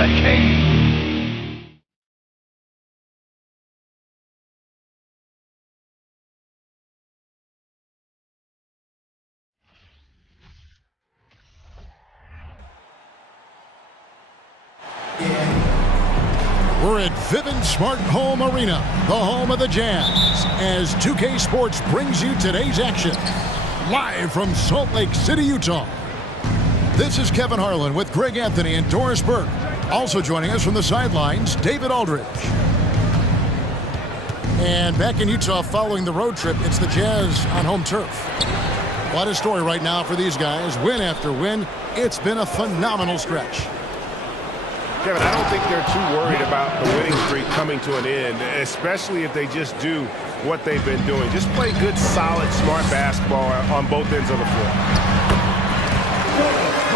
that change. We're at Vivint Smart Home Arena, the home of the Jazz, as 2K Sports brings you today's action. Live from Salt Lake City, Utah. This is Kevin Harlan with Greg Anthony and Doris Burke. Also joining us from the sidelines, David Aldridge. And back in Utah following the road trip, it's the Jazz on home turf. What a story right now for these guys. Win after win. It's been a phenomenal stretch. Kevin, I don't think they're too worried about the winning streak coming to an end, especially if they just do what they've been doing. Just play good, solid, smart basketball on both ends of the floor.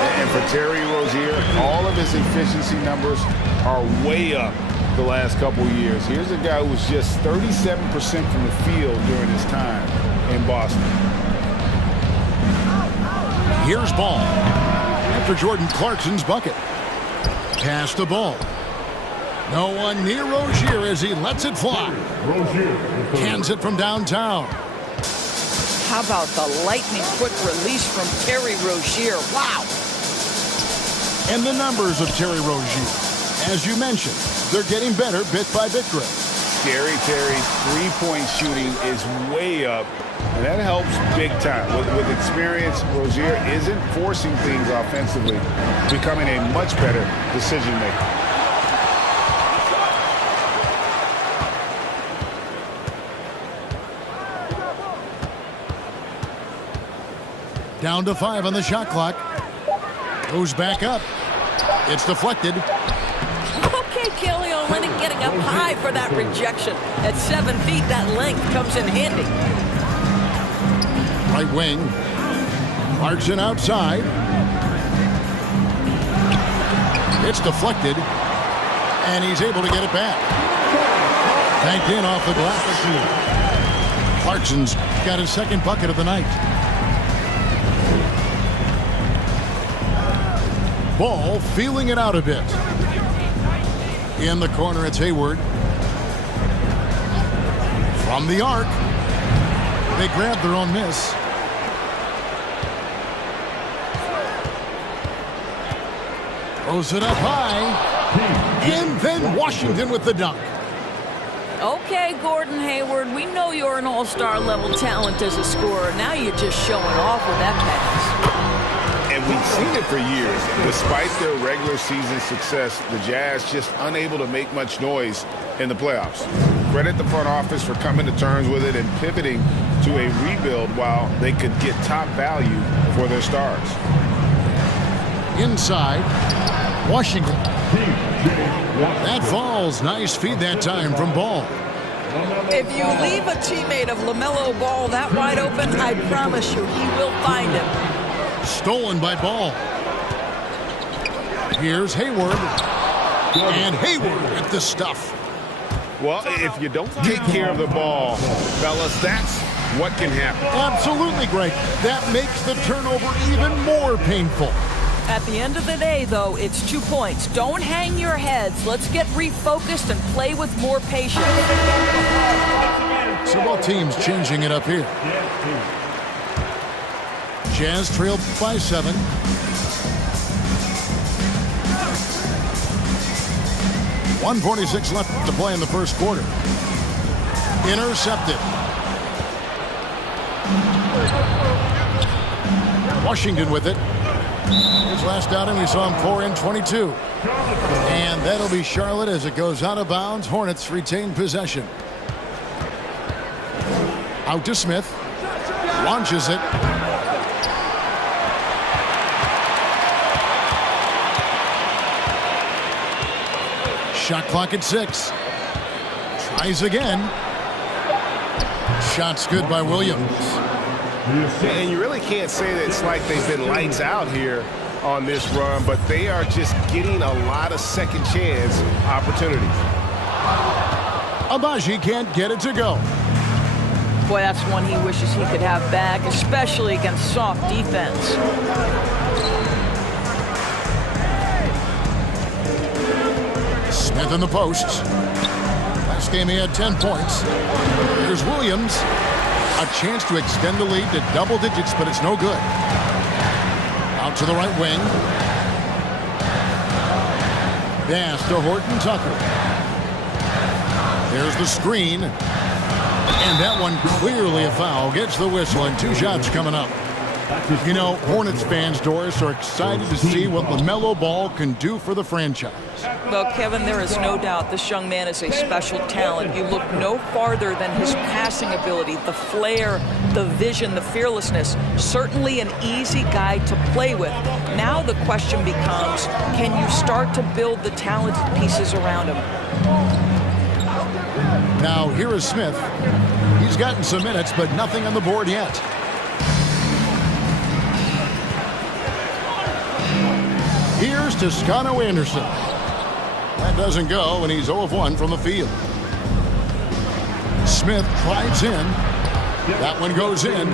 And for Terry Rozier, all of his efficiency numbers are way up the last couple years. Here's a guy who was just 37% from the field during his time in Boston. Here's Ball after Jordan Clarkson's bucket. Pass the ball. No one near Rozier as he lets it fly. Cans it from downtown. How about the lightning-quick release from Terry Rozier? Wow. And the numbers of Terry Rozier. As you mentioned, they're getting better bit by bit, Greg. Scary Terry's three-point shooting is way up, and that helps big time. With experience, Rozier isn't forcing things offensively, becoming a much better decision maker. Down to 5 on the shot clock. Goes back up. It's deflected. Okay, Kelly Olynyk getting up high for that rejection. At 7 feet, that length comes in handy. Right wing. Clarkson outside. It's deflected. And he's able to get it back. Banked in off the glass. Clarkson's got his second bucket of the night. Ball feeling it out a bit. In the corner, it's Hayward. From the arc. They grab their own miss. Throws it up high. And then Washington with the dunk. Okay, Gordon Hayward, we know you're an all-star level talent as a scorer. Now you're just showing off with that pass. And we've seen it for years. Despite their regular season success, the Jazz just unable to make much noise in the playoffs. Credit the front office for coming to terms with it and pivoting to a rebuild while they could get top value for their stars. Inside, Washington. That falls. Nice feed that time from Ball. If you leave a teammate of LaMelo Ball that wide open, I promise you he will find him. Stolen by Ball. Here's Hayward. And Hayward with the stuff. Well, if you don't take care of the ball, fellas, that's what can happen. Absolutely, Greg. That makes the turnover even more painful. At the end of the day, though, it's 2 points. Don't hang your heads. Let's get refocused and play with more patience. So both teams changing it up here. Jazz trailed by 7. .146 left to play in the first quarter. Intercepted. Washington with it. His last outing, we saw him pour in 22. And that'll be Charlotte as it goes out of bounds. Hornets retain possession. Out to Smith. Launches it. Shot clock at 6. Tries again. Shot's good by Williams. And you really can't say that it's like they've been lights out here on this run, but they are just getting a lot of second chance opportunities. Abaji can't get it to go. Boy, that's one he wishes he could have back, especially against soft defense. Smith in the posts. Last game he had 10 points. Here's Williams. A chance to extend the lead to double digits, but it's no good. Out to the right wing. Pass to Horton Tucker. There's the screen. And that one clearly a foul. Gets the whistle and 2 shots coming up. You know, Hornets fans, Doris, are excited to see what LaMelo Ball can do for the franchise. Well, Kevin, there is no doubt this young man is a special talent. You look no farther than his passing ability, the flair, the vision, the fearlessness. Certainly an easy guy to play with. Now the question becomes, can you start to build the talented pieces around him? Now, here is Smith. He's gotten some minutes, but nothing on the board yet. Here's Toscano Anderson. That doesn't go, and he's 0 of 1 from the field. Smith drives in. That one goes in.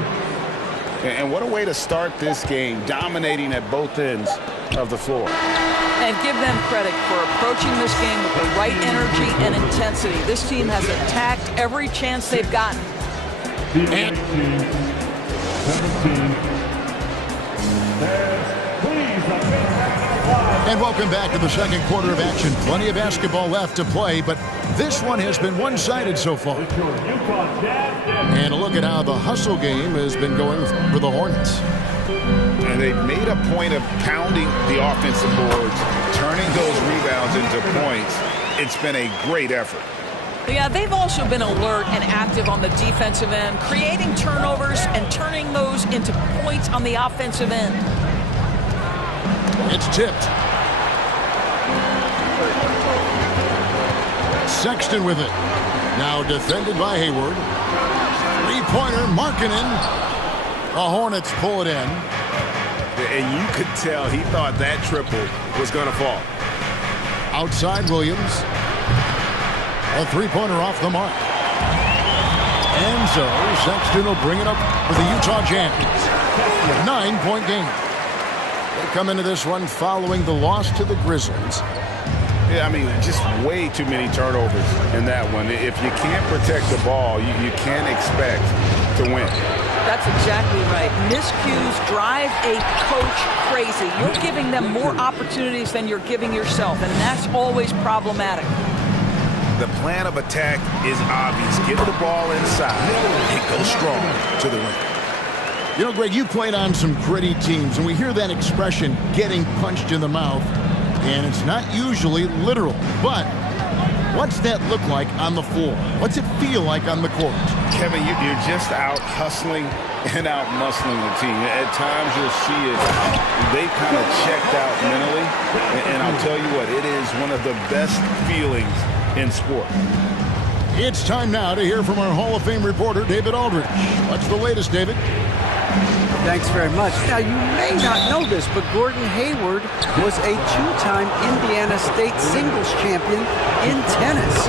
And what a way to start this game, dominating at both ends of the floor. And give them credit for approaching this game with the right energy and intensity. This team has attacked every chance they've gotten. And welcome back to the second quarter of action. Plenty of basketball left to play, but this one has been one-sided so far. And a look at how the hustle game has been going for the Hornets. And they've made a point of pounding the offensive boards, turning those rebounds into points. It's been a great effort. Yeah, they've also been alert and active on the defensive end, creating turnovers and turning those into points on the offensive end. It's tipped. Sexton with it. Now defended by Hayward. Three-pointer, Markkanen. The Hornets pull it in. And you could tell he thought that triple was going to fall. Outside Williams. A three-pointer off the mark. And so Sexton will bring it up for the Utah Jazz. 9-point game. They come into this one following the loss to the Grizzlies. Yeah, I mean, just way too many turnovers in that one. If you can't protect the ball, you can't expect to win. That's exactly right. Miscues drive a coach crazy. You're giving them more opportunities than you're giving yourself, and that's always problematic. The plan of attack is obvious. Get the ball inside and go strong to the rim. You know, Greg, you played on some gritty teams, and we hear that expression, getting punched in the mouth, and it's not usually literal. But what's that look like on the floor? What's it feel like on the court? Kevin, you're just out hustling and out muscling the team. At times you'll see it. They've kind of checked out mentally, and I'll tell you what, it is one of the best feelings in sport. It's time now to hear from our Hall of Fame reporter, David Aldridge. What's the latest, David? Thanks very much. Now, you may not know this, but Gordon Hayward was a two-time Indiana State singles champion in tennis.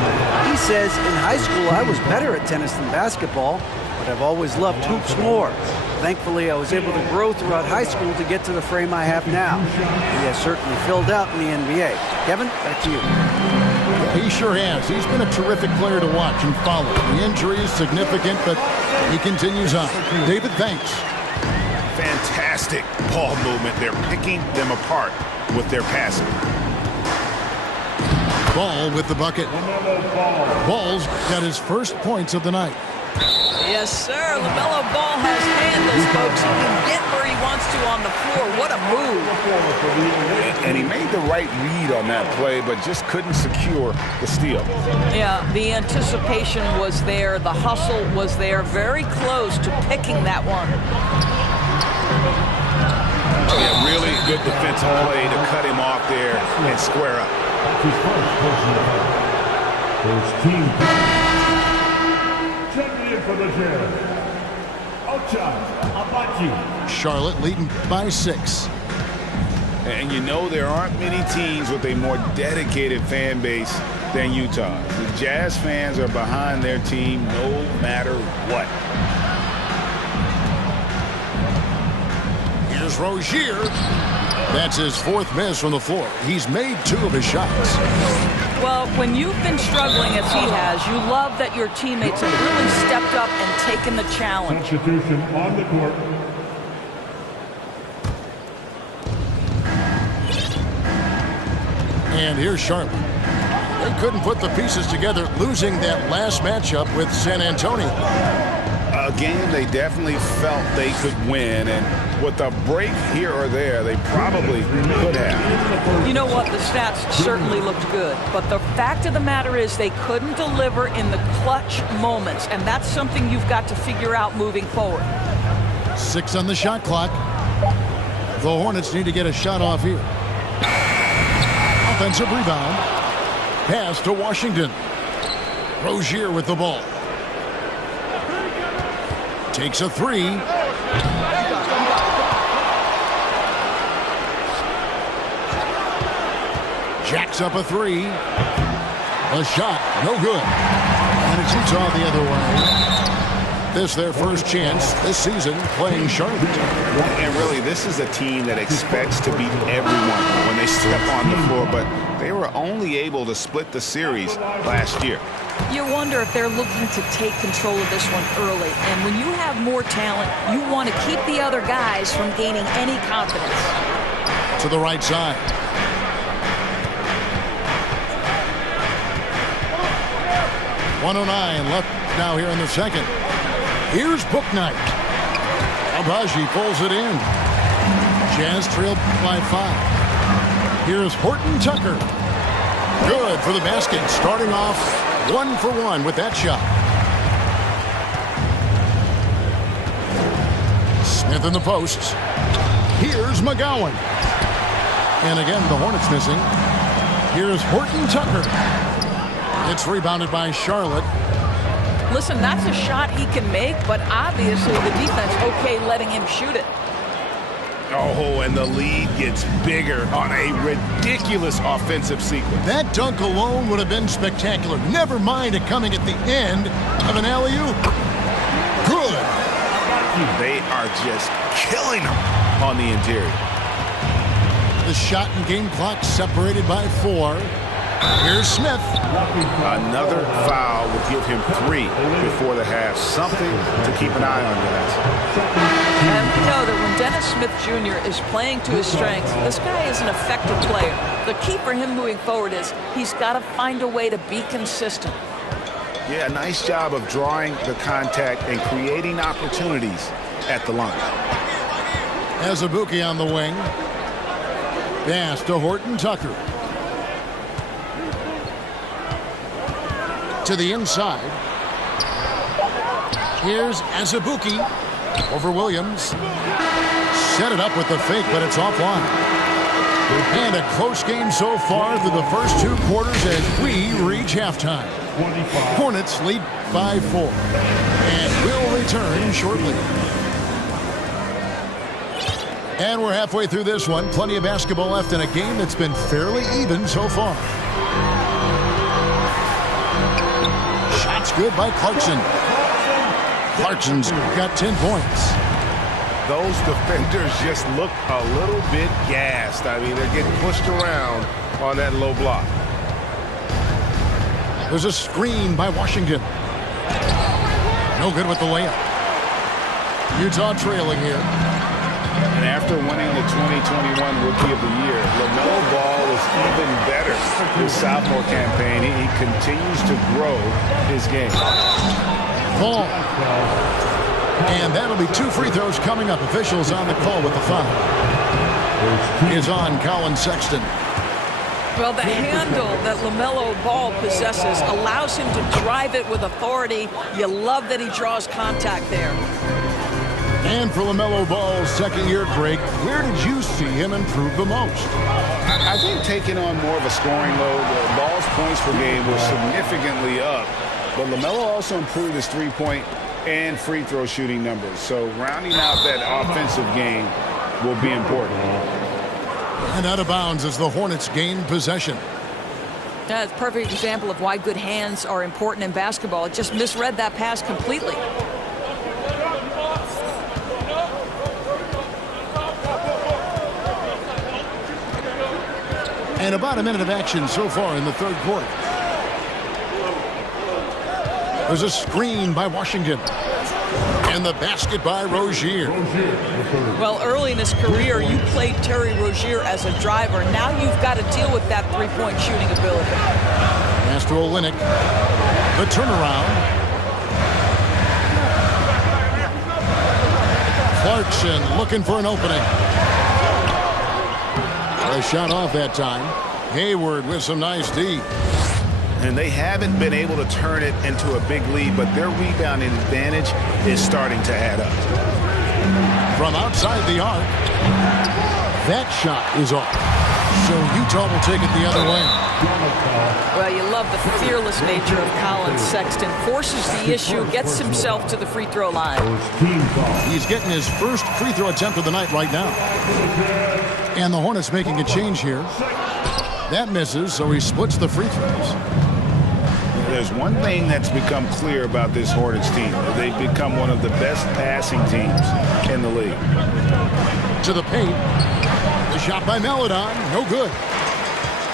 He says, in high school, I was better at tennis than basketball, but I've always loved hoops more. Thankfully, I was able to grow throughout high school to get to the frame I have now. He has certainly filled out in the NBA. Kevin, back to you. He sure has. He's been a terrific player to watch and follow. The injury is significant, but he continues on. David, thanks. Fantastic ball movement. They're picking them apart with their passing. Ball with the bucket. Ball's got his first points of the night. Yes, sir. LaMelo Ball has handles, folks. He can get where he wants to on the floor. What a move. And he made the right read on that play, but just couldn't secure the steal. Yeah, the anticipation was there. The hustle was there. Very close to picking that one. Yeah, really good defensive play to cut him off there and square up. First team champion for the Jazz, Charlotte leading by 6. And you know there aren't many teams with a more dedicated fan base than Utah. The Jazz fans are behind their team no matter what. Here's Rozier. That's his 4th miss from the floor. He's made 2 of his shots. Well, when you've been struggling as he has, you love that your teammates have really stepped up and taken the challenge. Substitution on the court. And here's Charlotte. They couldn't put the pieces together, losing that last matchup with San Antonio. A game they definitely felt they could win, and with a break here or there, they probably could have. You know what? The stats certainly looked good, but the fact of the matter is they couldn't deliver in the clutch moments, and that's something you've got to figure out moving forward. 6 on the shot clock. The Hornets need to get a shot off here. Offensive rebound. Pass to Washington. Rozier with the ball. Takes a 3. Jacks up a 3. A shot, no good. And it's Utah the other way. This their first chance this season playing Charlotte. And really, this is a team that expects to beat everyone when they step on the floor, but they were only able to split the series last year. You wonder if they're looking to take control of this one early. And when you have more talent, you want to keep the other guys from gaining any confidence. To the right side. .109 left now here in the second. Here's Bouknight. Abaji pulls it in. Jazz trailed by 5. Here's Horton Tucker. Good for the basket. Starting off 1 for 1 with that shot. Smith in the posts. Here's McGowan. And again, the Hornets missing. Here's Horton Tucker. It's rebounded by Charlotte. Listen, that's a shot he can make, but obviously the defense okay letting him shoot it. Oh, and the lead gets bigger on a ridiculous offensive sequence. That dunk alone would have been spectacular. Never mind it coming at the end of an alley-oop. Good. They are just killing them on the interior. The shot and game clock separated by 4. Here's Smith. Another foul would give him 3 before the half. Something to keep an eye on, guys. And we know that when Dennis Smith Jr. is playing to his strengths, this guy is an effective player. The key for him moving forward is he's got to find a way to be consistent. Yeah, nice job of drawing the contact and creating opportunities at the line. Azubuike on the wing. Pass to Horton Tucker. To the inside. Here's Azubuike over Williams. Set it up with the fake, but it's offline. And a close game so far through the first 2 quarters as we reach halftime. Hornets lead by 4. And we'll return shortly. And we're halfway through this one. Plenty of basketball left in a game that's been fairly even so far. Shots good by Clarkson. Clarkson's got 10 points. Those defenders just look a little bit gassed. I mean, they're getting pushed around on that low block. There's a screen by Washington. No good with the layup. Utah trailing here. And after winning the 2021 Rookie of the Year, LaMelo Ball is even better this sophomore campaign. He continues to grow his game. Ball. And that'll be 2 free throws coming up. Officials on the call with the foul. Is on Colin Sexton. Well, the handle that LaMelo Ball possesses allows him to drive it with authority. You love that he draws contact there. And for LaMelo Ball's second year at Drake, where did you see him improve the most? I think taking on more of a scoring load. Ball's points per game were significantly up. But LaMelo also improved his three-point and free throw shooting numbers. So rounding out that offensive game will be important. And out of bounds as the Hornets gain possession. That's a perfect example of why good hands are important in basketball. It just misread that pass completely. And about a minute of action so far in the third quarter. There's a screen by Washington. And the basket by Rozier. Well, early in his career, you played Terry Rozier as a driver. Now you've got to deal with that three-point shooting ability. Pass to Olynyk. The turnaround. Clarkson looking for an opening. A shot off that time. Hayward with some nice D. And they haven't been able to turn it into a big lead, but their rebounding advantage is starting to add up. From outside the arc, that shot is off. So Utah will take it the other way. Well, you love the fearless nature of Colin Sexton. Forces the issue, gets himself to the free throw line. He's getting his first free throw attempt of the night right now. And the Hornets making a change here. That misses, so he splits the free throws. There's one thing that's become clear about this Hornets team. They've become one of the best passing teams in the league. To the paint. The shot by Melodon. No good.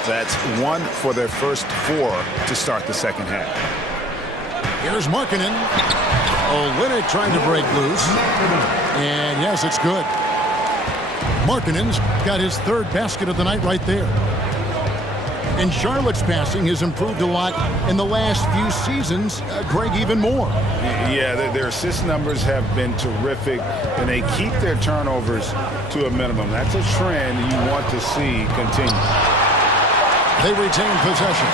That's 1 for their first 4 to start the second half. Here's Markkanen. Olynyk trying to break loose. And yes, it's good. Markkanen's got his third basket of the night right there. And Charlotte's passing has improved a lot in the last few seasons. Greg, even more. Yeah, their assist numbers have been terrific, and they keep their turnovers to a minimum. That's a trend you want to see continue. They retain possession.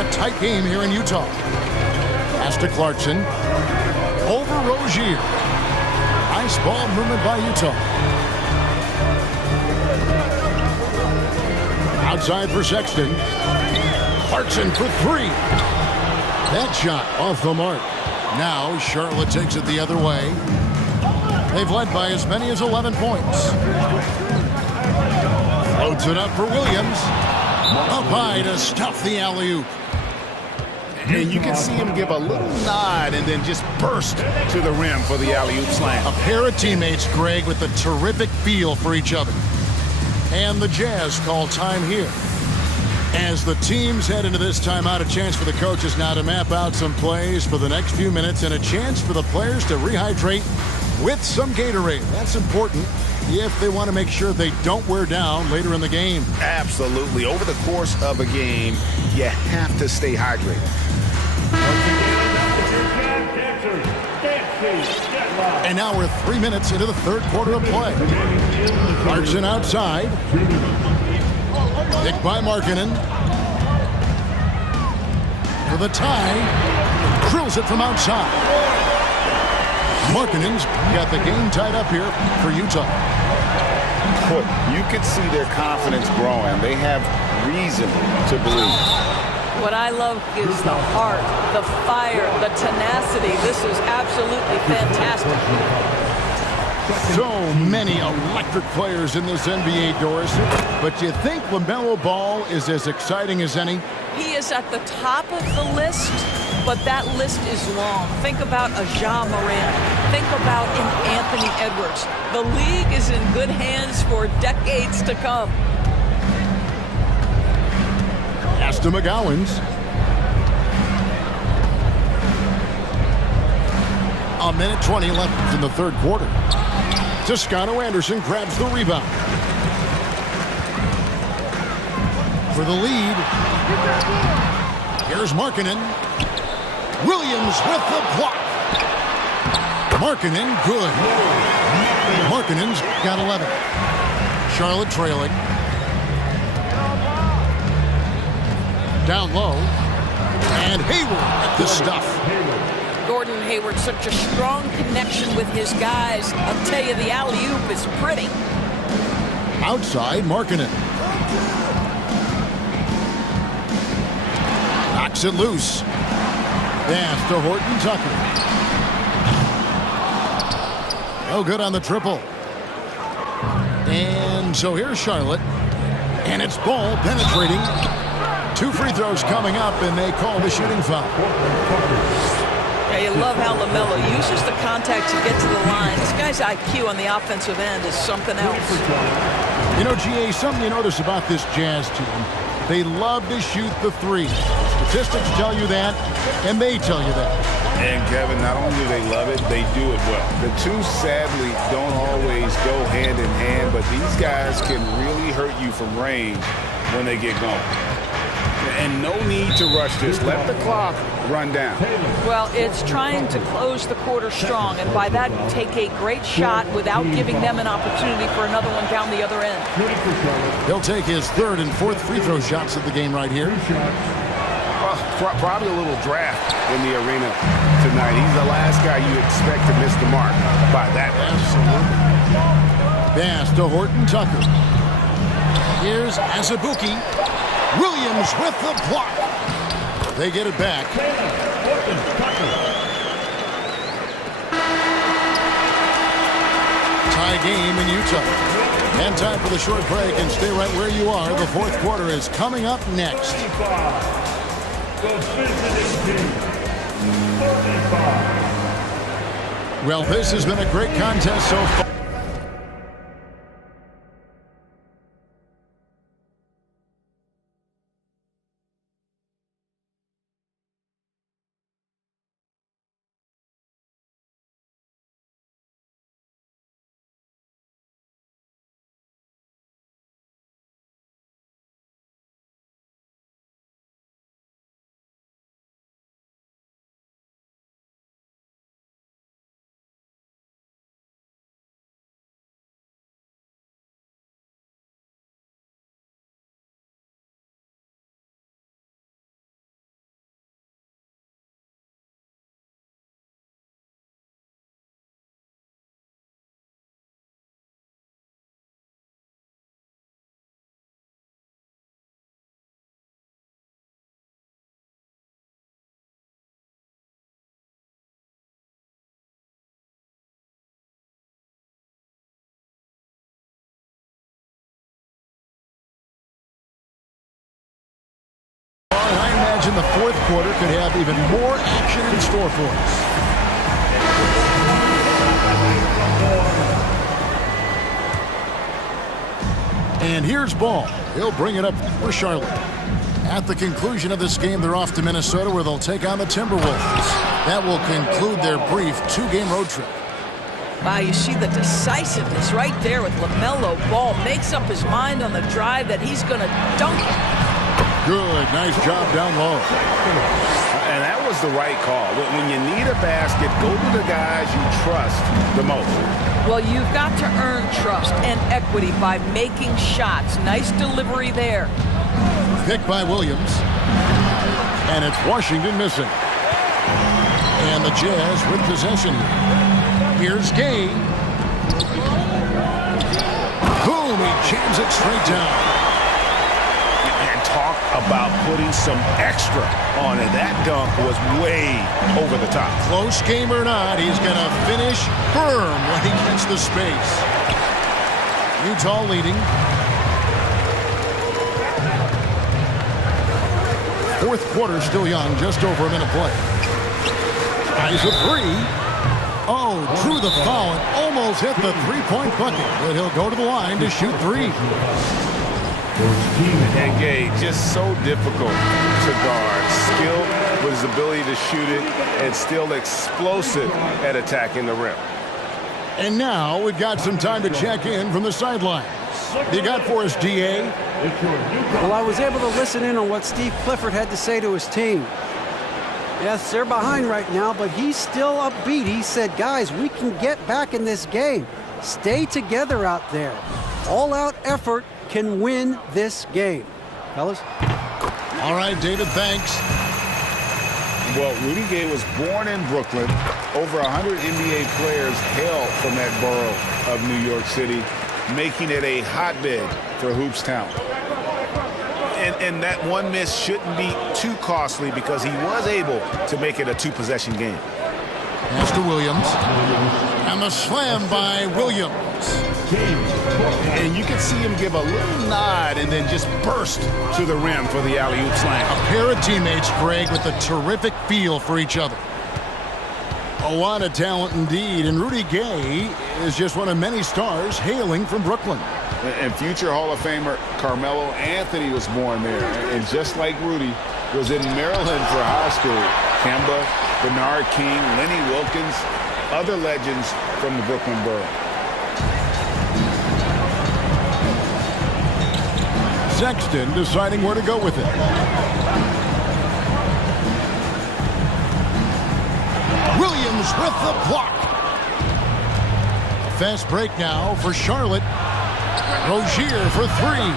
A tight game here in Utah. Pass to Clarkson. Over Rozier. Nice ball movement by Utah. Outside for Sexton. Clarkson for 3. That shot off the mark. Now Charlotte takes it the other way. They've led by as many as 11 points. Floats it up for Williams. Up high to stuff the alley-oop. And you can see him give a little nod and then just burst to the rim for the alley-oop slam. A pair of teammates, Greg, with a terrific feel for each other. And the Jazz call time here. As the teams head into this timeout, a chance for the coaches now to map out some plays for the next few minutes and a chance for the players to rehydrate with some Gatorade. That's important if they want to make sure they don't wear down later in the game. Absolutely. Over the course of a game, you have to stay hydrated. And now we're 3 minutes into the third quarter of play. Clarkson outside. Picked by Markkanen. For the tie. Drills it from outside. Markkanen's got the game tied up here for Utah. Look, you can see their confidence growing. They have reason to believe. What I love is the heart, the fire, the tenacity. This is absolutely fantastic. So many electric players in this NBA, Doris. But do you think LaMelo Ball is as exciting as any? He is at the top of the list, but that list is long. Think about a Ja Morant. Think about an Anthony Edwards. The league is in good hands for decades to come. Pass to McGowans. A minute 20 left in the third quarter. Toscano Anderson grabs the rebound. For the lead. Here's Markkanen. Williams with the block. Markkanen, good. Markkanen's got 11. Charlotte trailing. Down low. And Hayward at the stuff. Gordon Hayward, such a strong connection with his guys. I'll tell you, the alley-oop is pretty. Outside, Markkanen. Knocks it loose. Pass to Horton Tucker. Oh, good on the triple. And so here's Charlotte. And it's Ball penetrating. 2 free throws coming up, and they call the shooting foul. Yeah, you love how LaMelo uses the contact to get to the line. This guy's IQ on the offensive end is something else. You know, GA, something you notice about this Jazz team, they love to shoot the three. Statistics tell you that, and they tell you that. And, Kevin, not only do they love it, they do it well. The two, sadly, don't always go hand in hand, but these guys can really hurt you from range when they get going. And no need to rush this. Let the clock run down. Well, it's trying to close the quarter strong, and by that, take a great shot without giving them an opportunity for another one down the other end. He'll take his third and fourth free throw shots of the game right here. Well, probably a little draft in the arena tonight. He's the last guy you expect to miss the mark by that much. Pass to Horton Tucker. Here's Azubuike. Williams with the block. They get it back. Tie game in Utah. And time for the short break, and stay right where you are. The fourth quarter is coming up next. Well, this has been a great contest so far. In the fourth quarter could have even more action in store for us. And here's Ball. He'll bring it up for Charlotte. At the conclusion of this game, they're off to Minnesota, where they'll take on the Timberwolves. That will conclude their brief two-game road trip. Wow, you see the decisiveness right there with LaMelo Ball. Makes up his mind on the drive that he's going to dunk it. Good, nice job down low. And that was the right call. When you need a basket, go to the guys you trust the most. Well, you've got to earn trust and equity by making shots. Nice delivery there. Pick by Williams. And it's Washington missing. And the Jazz with possession. Here's Gay. Boom, he jams it straight down. Talk about putting some extra on it. That dunk was way over the top. Close game or not, he's going to finish firm when he gets the space. Utah leading. Fourth quarter still young, just over a minute play. Eyes a three. Oh, drew the foul and almost hit the three-point bucket, but he'll go to the line to shoot three. And Gay, just so difficult to guard. Skilled with his ability to shoot it, and still explosive at attacking the rim. And now we've got some time to check in from the sidelines. You got for us, DA? Well, I was able to listen in on what Steve Clifford had to say to his team. Yes, they're behind right now, but he's still upbeat. He said, guys, we can get back in this game. Stay together out there. All-out effort can win this game. Fellas? All right, David, thanks. Well, Rudy Gay was born in Brooklyn. Over 100 NBA players hail from that borough of New York City, making it a hotbed for hoops talent. And that one miss shouldn't be too costly because he was able to make it a two-possession game. Pass to Williams. And the slam by Williams. And you can see him give a little nod and then just burst to the rim for the alley-oop slam. A pair of teammates, Greg, with a terrific feel for each other. A lot of talent indeed, and Rudy Gay is just one of many stars hailing from Brooklyn. And future Hall of Famer Carmelo Anthony was born there. And just like Rudy, was in Maryland for high school. Kemba, Bernard King, Lenny Wilkins, other legends from the Brooklyn borough. Sexton deciding where to go with it. Williams with the block. A fast break now for Charlotte. Rozier for three.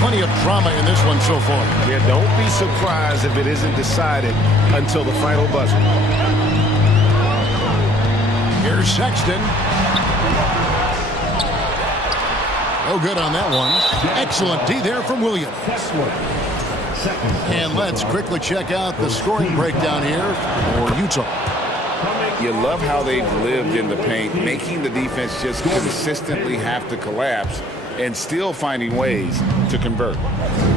Plenty of drama in this one so far. Yeah, don't be surprised if it isn't decided until the final buzzer. Here's Sexton. No good on that one. Excellent D there from Williams. And let's quickly check out the scoring breakdown here for Utah. You love how they've lived in the paint, making the defense just consistently have to collapse and still finding ways to convert.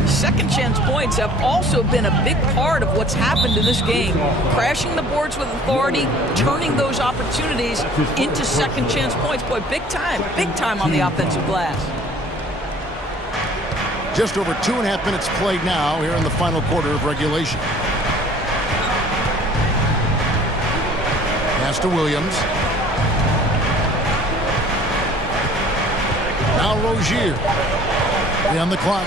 Second chance points have also been a big part of what's happened in this game. Crashing the boards with authority, turning those opportunities into second chance points. Boy, big time on the offensive glass. Just over 2.5 minutes played now here in the final quarter of regulation. Pass to Williams. Now Rozier. On the clock.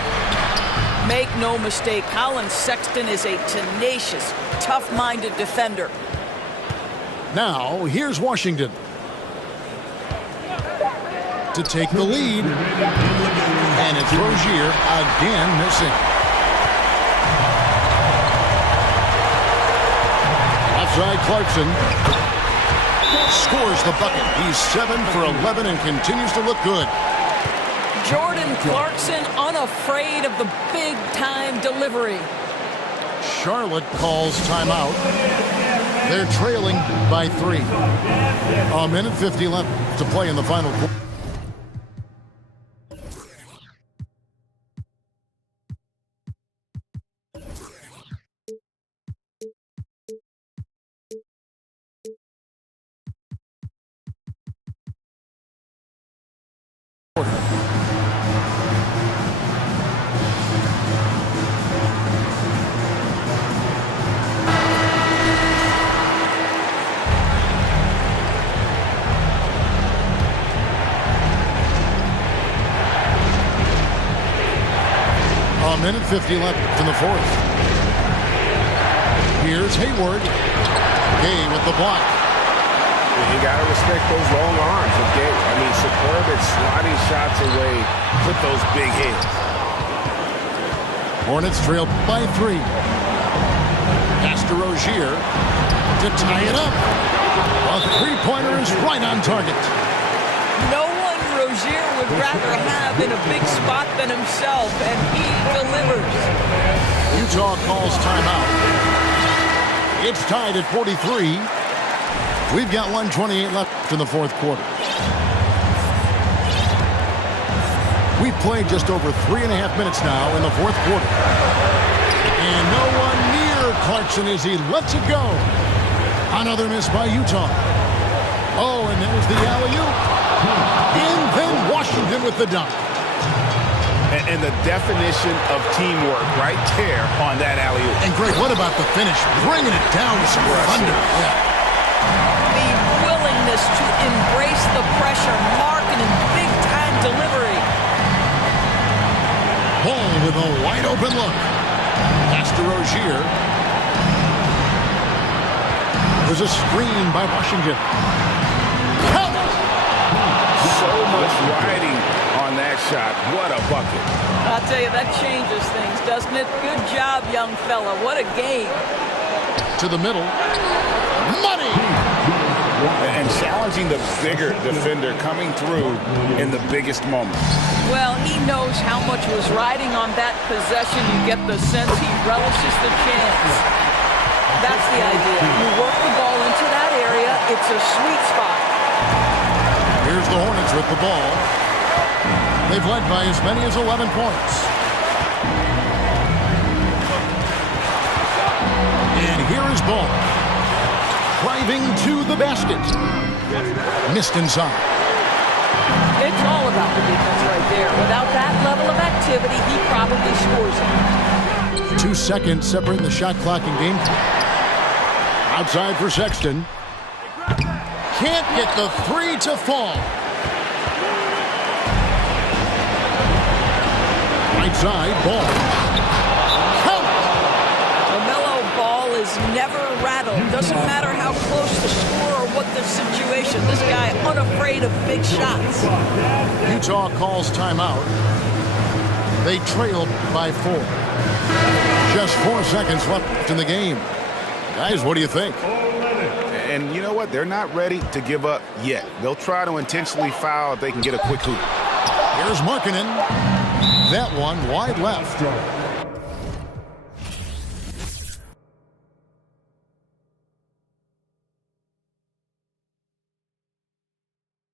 Make no mistake, Colin Sexton is a tenacious, tough-minded defender. Now, here's Washington to take the lead. And it's Rozier again missing. Outside Clarkson scores the bucket. He's 7 for 11 and continues to look good. Jordan Clarkson unafraid of the big-time delivery. Charlotte calls timeout. They're trailing by 3. A minute 50 left to play in the final quarter. Minute 50 left in the fourth. Here's Hayward. Gay with the block. You got to respect those long arms of Gay. I mean, superb at sliding shots away with those big hands. Hornets trail by 3. Pass to Rozier to tie it up. A three-pointer is right on target. No one Rozier would rather have in a big spot than himself, and he delivers. Utah calls timeout. It's tied at 43. We've got 1:28 left in the fourth quarter. We've played just over 3.5 minutes now in the fourth quarter. And no one near Clarkson as he lets it go. Another miss by Utah. Oh, and there's the alley-oop. And then Washington with the dunk. And the definition of teamwork right there on that alley-oop. And Greg, what about the finish? Bringing it down with some thunder. Yeah. The willingness to embrace the pressure, marking in big-time delivery. Ball with a wide-open look. Pass to Rozier. There's a screen by Washington. Count it! So much riding on that shot. What a bucket. I'll tell you, that changes things, doesn't it? Good job, young fella. What a game. To the middle. Money! And challenging the bigger defender coming through in the biggest moment. Well, he knows how much was riding on that possession. You get the sense he relishes the chance. That's the idea. You work the ball into that area. It's a sweet spot. Here's the Hornets with the ball. They've led by as many as 11 points. And here is Ball. Driving to the basket. Missed inside. It's all about the defense right there. Without that level of activity, he probably scores it. 2 seconds separating the shot clock and game. Outside for Sexton. Can't get the three to fall. Right side, ball. Count. LaMelo Ball is never rattled. Doesn't matter how close the score or what the situation. This guy unafraid of big shots. Utah calls timeout. They trailed by 4. Just 4 seconds left in the game. Guys, what do you think? And you know what? They're not ready to give up yet. They'll try to intentionally foul if they can get a quick hoop. Here's Markkanen. That one wide left.